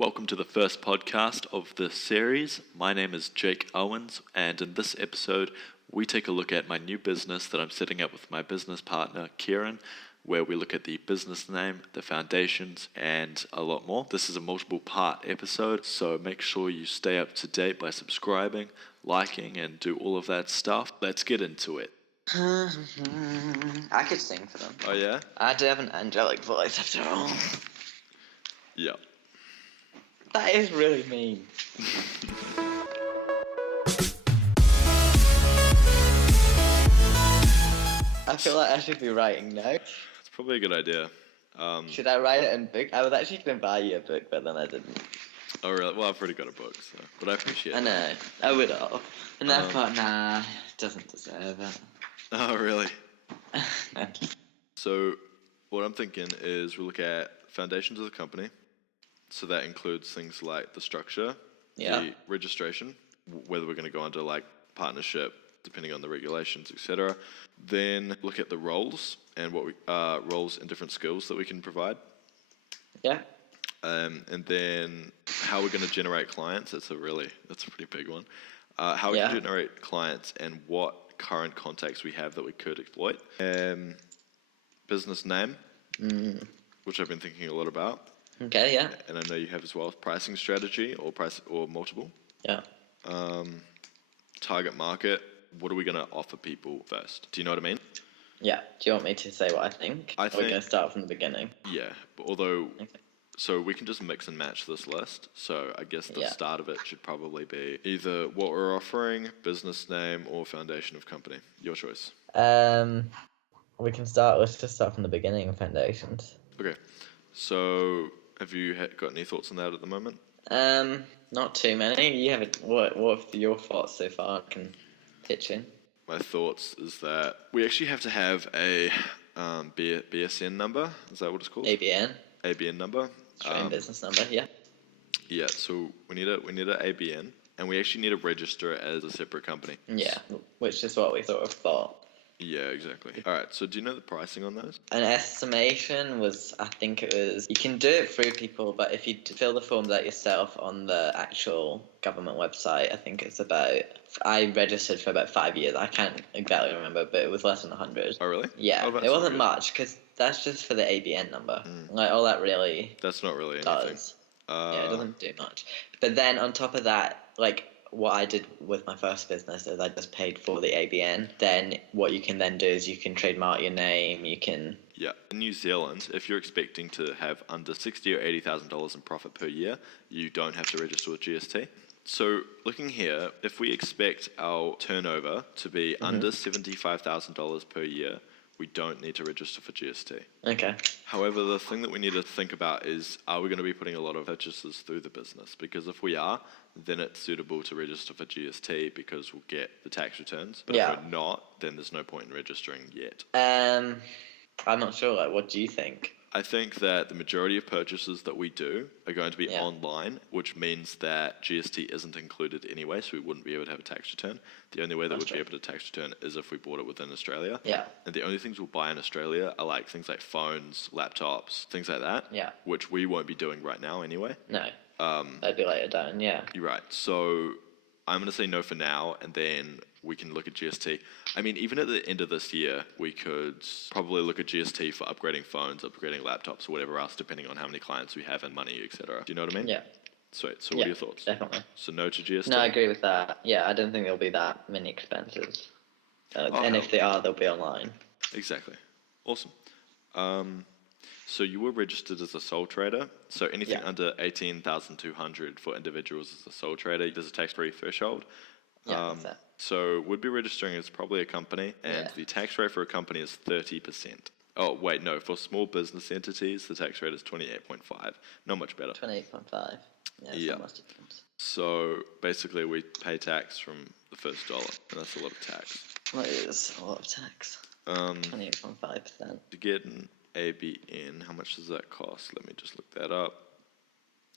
Welcome to the first podcast of this series. My name is Jake Owens, and in this episode, we take a look at my new business that I'm setting up with my business partner, Kieran, where we look at the business name, the foundations, and a lot more. This is a multiple part episode, so make sure you stay up to date by subscribing, liking, and do all of that stuff. Let's get into it. I could sing for them. Oh yeah? I do have an angelic voice after all. Yeah. That is really mean. I feel like I should be writing notes. It's probably a good idea. Should I write it in book? I was actually going to buy you a book, but then I didn't. Oh really? Well, I've already got a book, so but I appreciate it. I know. I would have. And I thought, nah, it doesn't deserve it. Oh really? So what I'm thinking is we look at foundations of the company. So that includes things like the structure, the registration, whether we're going to go under like partnership, depending on the regulations, etc. Then look at the roles and what we roles and different skills that we can provide. Yeah. And then how we're going to generate clients. That's a pretty big one. How we can generate clients and what current contacts we have that we could exploit. Business name, which I've been thinking a lot about. Okay, yeah. And I know you have as well. Pricing strategy or multiple. Yeah. Target market. What are we going to offer people first? Do you know what I mean? Yeah. Do you want me to say what I think? Or are we going to start from the beginning? Yeah, but so we can just mix and match this list. So I guess the start of it should probably be either what we're offering, business name, or foundation of company. Your choice. Let's just start from the beginning, foundations. Okay. So have you got any thoughts on that at the moment? Not too many. You have what are your thoughts so far? I can pitch in. My thoughts is that we actually have to have a BSN number. Is that what it's called? ABN number. Australian business number. Yeah. Yeah. So we need an ABN, and we actually need to register it as a separate company. Yeah, which is what we sort of thought. Yeah, exactly. All right, so do you know the pricing on those? An estimation was, I think it was, you can do it through people, but if you fill the forms out yourself on the actual government website, I think it's I registered for about 5 years. I can't exactly remember, but it was less than 100. Oh, really? Yeah, it wasn't much, because that's just for the ABN number. Like, all that really That's not really does. anything. Yeah, it doesn't do much. But then on top of that, like, what I did with my first business is I just paid for the ABN. Then what you can then do is you can trademark your name. You can... Yeah. In New Zealand, if you're expecting to have under $60,000 or $80,000 in profit per year, you don't have to register with GST. So looking here, if we expect our turnover to be under $75,000 per year, we don't need to register for GST. Okay. However, the thing that we need to think about is, are we going to be putting a lot of purchases through the business? Because if we are, then it's suitable to register for GST because we'll get the tax returns. But if we're not, then there's no point in registering yet. I'm not sure. Like, what do you think? I think that the majority of purchases that we do are going to be online, which means that GST isn't included anyway, so we wouldn't be able to have a tax return. The only way that we'd be able to tax return is if we bought it within Australia. Yeah. And the only things we'll buy in Australia are like things like phones, laptops, things like that. Yeah. Which we won't be doing right now anyway. No. That'd be later down, yeah. You're right. So I'm going to say no for now, and then we can look at GST. I mean, even at the end of this year, we could probably look at GST for upgrading phones, upgrading laptops, or whatever else, depending on how many clients we have and money, etc. Do you know what I mean? Yeah. Sweet. So what are your thoughts? Definitely. So no to GST? No, I agree with that. Yeah, I don't think there'll be that many expenses. And if they are, they'll be online. Exactly. Awesome. So you were registered as a sole trader. So anything under 18,200 for individuals as a sole trader, there's a tax-free threshold. Yeah, that's it. So we'd be registering as probably a company, and the tax rate for a company is 30%. Oh, wait, no. For small business entities, the tax rate is 28.5. Not much better. 28.5. Yeah. Not much difference. So basically, we pay tax from the first dollar, and that's a lot of tax. Well, it is a lot of tax. 28.5%. To get an ABN, how much does that cost? Let me just look that up.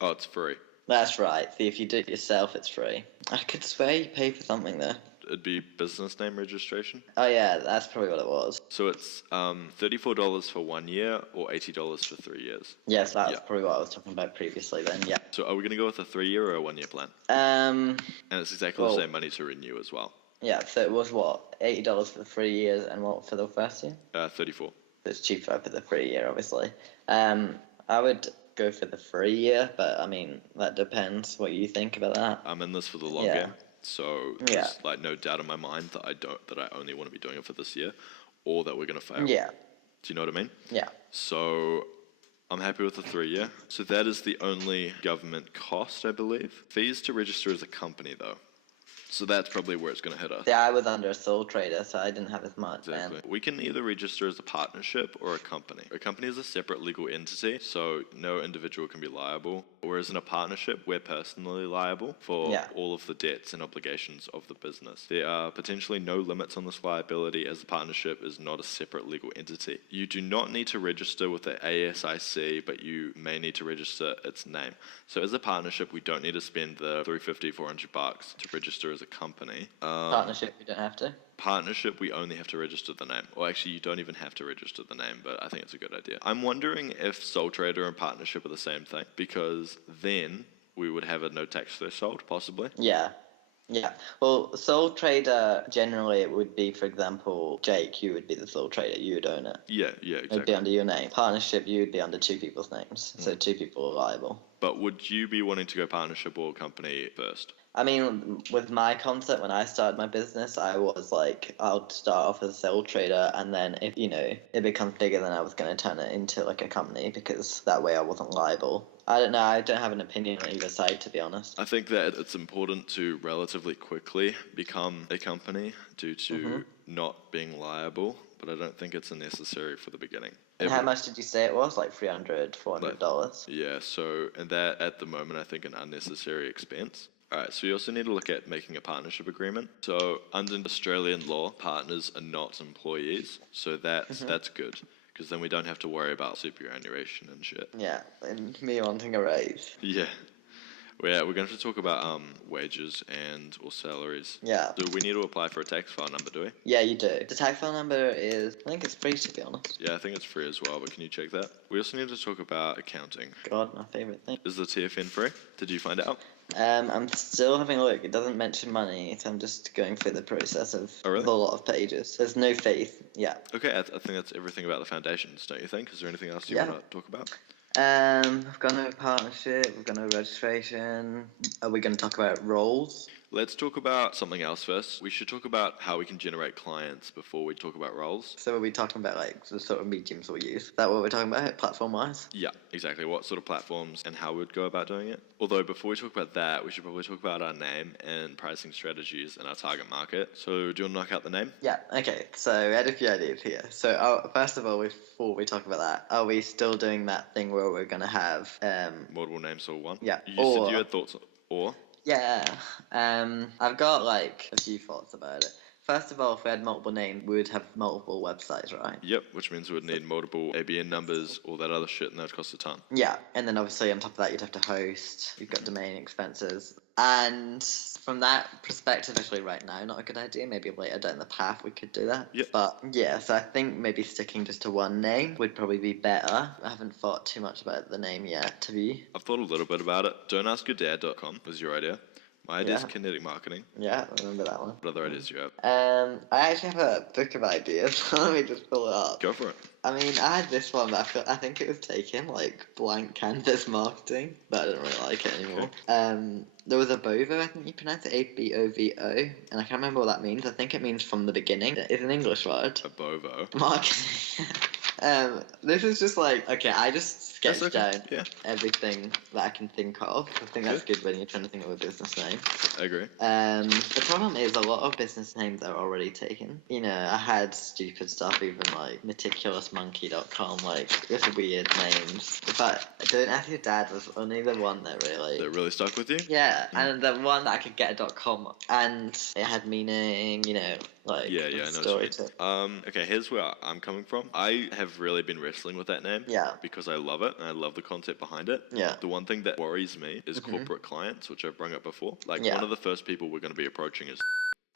Oh, it's free. That's right. See, if you do it yourself, it's free. I could swear you pay for something there. It'd be business name registration. Oh yeah, that's probably what it was. So it's $34 for 1 year or $80 for 3 years. Yes, that's Yeah. probably what I was talking about previously then, yeah. So are we going to go with a 3 year or a 1 year plan? Um, And it's exactly the same money to renew as well. yeah, so it was what, $80 for the 3 years and what for the first year? 34. It's cheaper for the 3 year, obviously. I would go for the 3 year, but I mean, that depends what you think about that. I'm in this for the long Yeah. game. So there's like no doubt in my mind that I only want to be doing it for this year or that we're going to fail. Yeah. Do you know what I mean? Yeah. So I'm happy with the 3 year. So that is the only government cost, I believe. Fees to register as a company, though. So that's probably where it's going to hit us. Yeah, I was under a sole trader, so I didn't have as much. Exactly. We can either register as a partnership or a company. A company is a separate legal entity, so no individual can be liable. Whereas in a partnership, we're personally liable for all of the debts and obligations of the business. There are potentially no limits on this liability as the partnership is not a separate legal entity. You do not need to register with the ASIC, but you may need to register its name. So as a partnership, we don't need to spend the $350, $400 to register as a company. Partnership, you don't have to. Partnership, we only have to register the name. Or actually, you don't even have to register the name, but I think it's a good idea. I'm wondering if sole trader and partnership are the same thing, because then we would have a no tax threshold, possibly. Yeah. Yeah. Well, sole trader, generally it would be, for example, Jake, you would be the sole trader, you would own it. Yeah, It would be exactly. under your name. Partnership, you would be under two people's names, so two people are liable. But would you be wanting to go partnership or company first? I mean, with my concept, when I started my business, I was like, I'll start off as a sole trader, and then if, it becomes bigger, then I was going to turn it into like a company, because that way I wasn't liable. I don't know, I don't have an opinion on either side, to be honest. I think that it's important to relatively quickly become a company due to not being liable, but I don't think it's necessary for the beginning. And how much did you say it was? Like $300, $400? Yeah, so, and that at the moment, I think an unnecessary expense. Alright, so you also need to look at making a partnership agreement. So under Australian law, partners are not employees, so that's good, because then we don't have to worry about superannuation and shit. Yeah, and me wanting a raise. Yeah. We're going to have to talk about wages or salaries. Yeah. Do we need to apply for a tax file number, do we? Yeah, you do. The tax file number is, I think it's free, to be honest. Yeah, I think it's free as well, but can you check that? We also need to talk about accounting. God, my favourite thing. Is the TFN free? Did you find out? I'm still having a look. It doesn't mention money, so I'm just going through the process of a lot of pages. There's no faith. Yeah. Okay, I think that's everything about the foundations, don't you think? Is there anything else you want to talk about? We've got no partnership, we've got no registration. Are we going to talk about roles? Let's talk about something else first. We should talk about how we can generate clients before we talk about roles. So are we talking about like the sort of mediums we'll use? Is that what we're talking about, platform-wise? Yeah, exactly. What sort of platforms and how we'd go about doing it. Although before we talk about that, we should probably talk about our name and pricing strategies and our target market. So do you want to knock out the name? Yeah, okay. So I had a few ideas here. So first of all, before we talk about that, are we still doing that thing where we're going to have... multiple names or one? Yeah. You said you had thoughts or... Yeah, I've got like a few thoughts about it. First of all, if we had multiple names, we would have multiple websites, right? Yep, which means we would need multiple ABN numbers, all that other shit, and that would cost a ton. Yeah, and then obviously on top of that, you'd have to host, you've got domain expenses. And from that perspective, actually right now, not a good idea. Maybe later down the path we could do that. Yep. But yeah, so I think maybe sticking just to one name would probably be better. I haven't thought too much about the name yet, to be. I've thought a little bit about it. Don'tAskYourDad.com was your idea. My idea is Kinetic Marketing. Yeah, I remember that one. What other ideas do you have? I actually have a book of ideas. Let me just pull it up. Go for it. I mean, I had this one, but I think it was taken, like, blank canvas marketing, but I don't really like it anymore. There was a Bovo, I think you pronounce it, ABOVO, and I can't remember what that means. I think it means from the beginning. It's an English word. A Bovo. Marketing. This is just like, okay, I just sketched down everything that I can think of. I think that's good when you're trying to think of a business name. I agree. The problem is a lot of business names are already taken. I had stupid stuff, even like meticulousmonkey.com, like just weird names. But Don't Ask Your Dad was only the one that really stuck with you? Yeah, and the one that I could get a .com, and it had meaning, like I know story what you mean. Okay, here's where I'm coming from. I have really been wrestling with that name. Yeah. Because I love it and I love the concept behind it. Yeah. The one thing that worries me is corporate clients, which I've brought up before. Like one of the first people we're going to be approaching is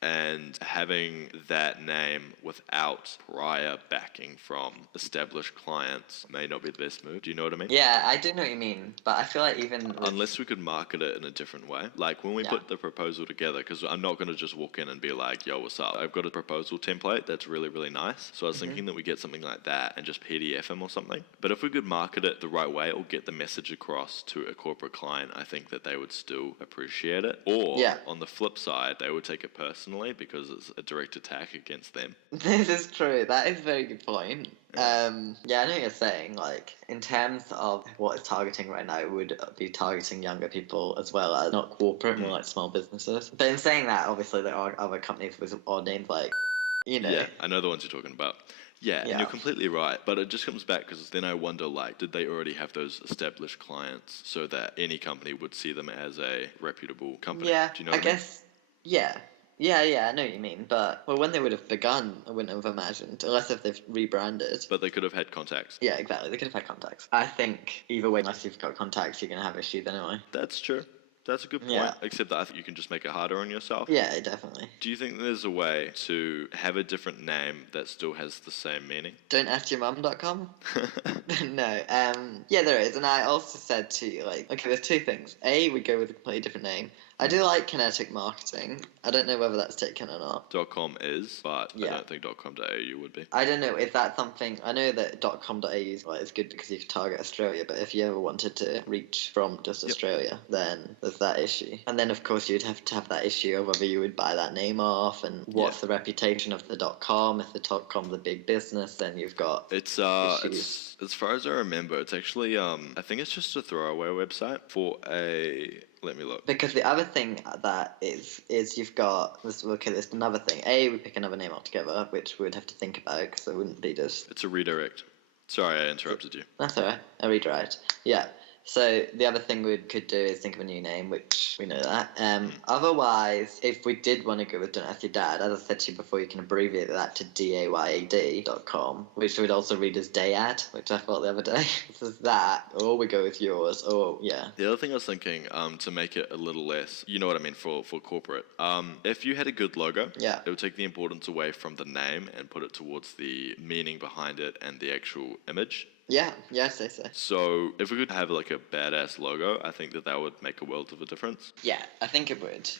And having that name without prior backing from established clients may not be the best move. Do you know what I mean? Yeah, I do know what you mean, but I feel like even with... Unless we could market it in a different way. Like when we put the proposal together, because I'm not going to just walk in and be like, yo, what's up? I've got a proposal template that's really, really nice. So I was thinking that we get something like that and just PDF them or something. But if we could market it the right way or get the message across to a corporate client, I think that they would still appreciate it. Or on the flip side, they would take it personally because it's a direct attack against them. This is true. That is a very good point. I know what you're saying. Like, in terms of what it's targeting right now, it would be targeting younger people as well as not corporate, more like small businesses. But in saying that, obviously there are other companies with odd names like, you know. Yeah, I know the ones you're talking about. Yeah, and you're completely right. But it just comes back because then I wonder, like, did they already have those established clients so that any company would see them as a reputable company? Yeah, Do you know I what I mean? guess, yeah. Yeah, I know what you mean. But, well, when they would have begun, I wouldn't have imagined, unless if they've rebranded. But they could have had contacts. Yeah, exactly. They could have had contacts. I think either way, unless you've got contacts, you're going to have issues anyway. That's true. That's a good point. Yeah. Except that I think you can just make it harder on yourself. Yeah, definitely. Do you think there's a way to have a different name that still has the same meaning? Don'taskyourmum.com? No. Yeah, there is. And I also said to you, like, okay, there's two things. A, we go with a completely different name. I do like kinetic marketing. I don't know whether that's taken or not. .com is, but I don't think .com.au would be. I don't know if that's something. I know that .com.au is good because you can target Australia, but if you ever wanted to reach from just Australia, then there's that issue. And then, of course, you'd have to have that issue of whether you would buy that name off and what's the reputation of the .com. If the .com's a big business, then you've got issues. As far as I remember, it's actually I think it's just a throwaway website for a. Let me look. Because the other thing that is you've got this. Okay, there's another thing. A, we pick another name altogether, which we'd have to think about because it wouldn't be just. It's a redirect. Sorry, I interrupted you. That's alright. A redirect. Yeah. So the other thing we could do is think of a new name, which we know that. Otherwise, if we did want to go with Don't Ask Your Dad, as I said to you before, you can abbreviate that to DAYAD.com, which would also read as Dayad, which I thought the other day. So that, or we go with yours, or yeah. The other thing I was thinking, to make it a little less, you know what I mean, for corporate. If you had a good logo, it would take the importance away from the name and put it towards the meaning behind it and the actual image. Yeah, I say so. So if we could have like a badass logo, I think that would make a world of a difference. Yeah, I think it would.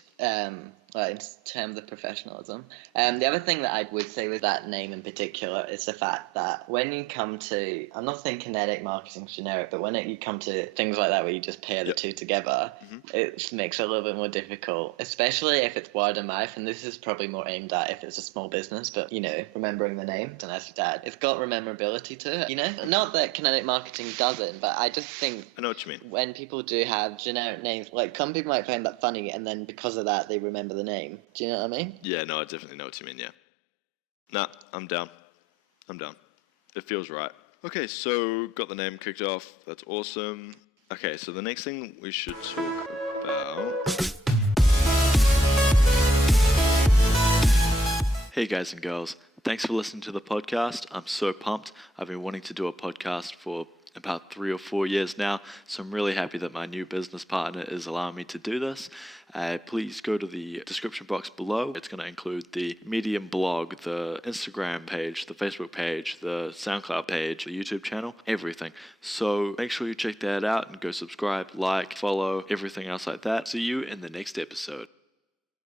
Like in terms of professionalism. The other thing that I would say with that name in particular is the fact that when you come to, I'm not saying kinetic marketing's generic, but when you come to things like that where you just pair the two together, it makes it a little bit more difficult, especially if it's word of mouth, and this is probably more aimed at if it's a small business, but, you know, remembering the name, Don't Ask Your Dad, it's got rememberability to it, you know? Not that kinetic marketing doesn't, but I just think... I know what you mean. When people do have generic names, like, some people might find that funny, and then because of that, they remember the name. Do you know what I mean? Yeah, no, I definitely know what you mean, yeah. Nah, I'm down. It feels right. Okay, so got the name kicked off. That's awesome. Okay, so the next thing we should talk about... Hey guys and girls, thanks for listening to the podcast. I'm so pumped. I've been wanting to do a podcast for about 3 or 4 years now, so I'm really happy that my new business partner is allowing me to do this. Please go to the description box below. It's going to include the Medium blog, the Instagram page, the Facebook page, the SoundCloud page, the YouTube channel, everything. So make sure you check that out and go subscribe, like, follow, everything else like that. See you in the next episode.